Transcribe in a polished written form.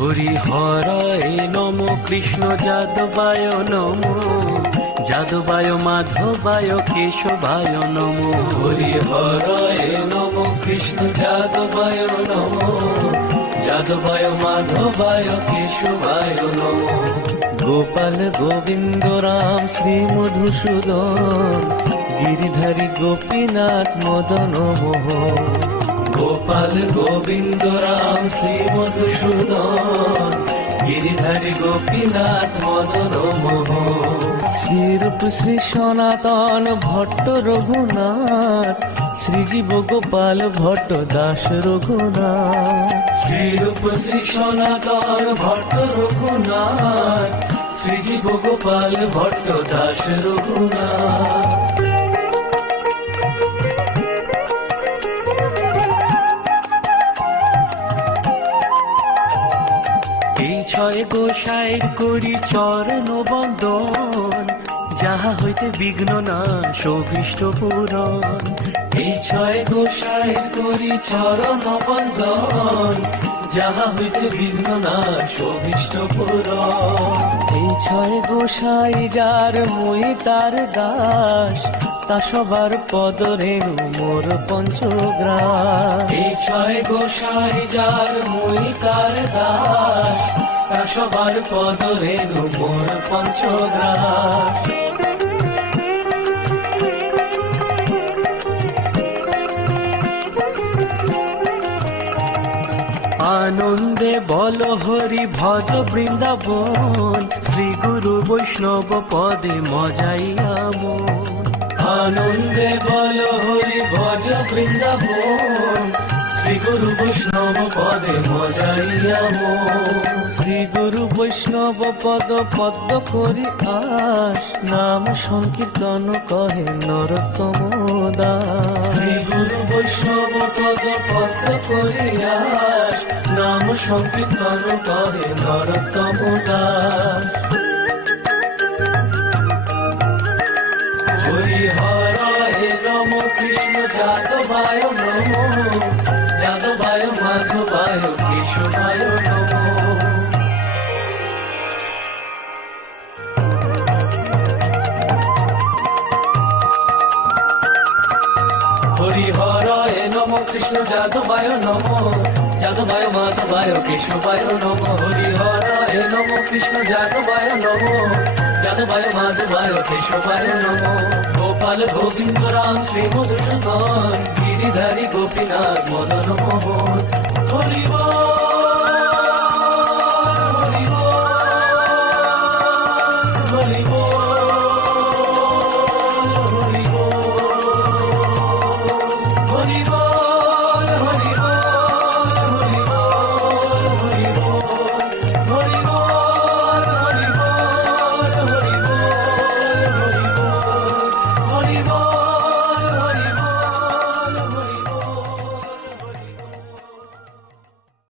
হরি হরায় নম কৃষ্ণ যাদবায় নম, যাদবায় মাধবায় কেশবায় নম। হরি হরায় নম কৃষ্ণ যাদবায় নম, যাদবায় মাধবায় কেশবায় নম। গোপাল গোবিন্দ রাম শ্রী মধুসূদন, গিরিধারী গোপীনাথ মদন মোহন। গোপাল গোবিন্দ রাম শ্রী মধুসূদন, গিরিধারী গোপীনাথ মদন মোহন। শ্রীরূপ শ্রী সনাতন ভট্ট রঘুনাথ, শ্রীজীব গোপাল ভট্ট দাস রঘুনাথ। শ্রীরূপ শ্রী সনাতন ভট্ট রঘুনাথ, শ্রীজীব গোপাল ভট্ট দাস রঘুনাথ। এই ছয় গোসাইর করি চরণ বন্দন, যাহা হইতে বিঘ্ন না শোভিষ্ট পূরণ। এই ছয় গোসাইর করি চরণ বন্দন, যাহা হইতে বিঘ্ন না শোভিষ্ট পূরণ। এই ছয় গোসাই যার মুই তার দাস, তা সবার পদ রেণু মোর পঞ্চগ্রাস। এই ছয় গোসাই যার মুই তার দাস, তা সবার পদ রেণু মোর পঞ্চগ্রাস। আনন্দে বল হরি ভজ বৃন্দাবন, শ্রী গুরু বৈষ্ণব পদে মজাইয়া মন। আনন্দে বল হরি ভজ বৃন্দাবন, শ্রী গুরু বৈষ্ণব পদে মজাইয়া মন। শ্রী গুরু বৈষ্ণব পদ পদ্ম করি আস, নাম সংকীর্তন কহে নরোত্তম দাস। শ্রী গুরু বৈষ্ণব পদ পদ্ম করি আস, নাম সংকীর্তন কহে নরোত্তম দাস। হরি হরায় নম কৃষ্ণ যাদবায় নম, যাদবায় মাধবায় কেশবায় নম। হরি হরায় নম কৃষ্ণ যাদবায় নম, যাদবায় মাধবায় কেশবায় নম। হরি হরায় নম কৃষ্ণ যাদবায় নম, যাদবায় মাধবায় কেশবায় নম। গোপাল গোবিন্দ রাম শ্রী মধুসূদন, গিরিধারী গোপীনাথ মদন মোহন। হরি বল।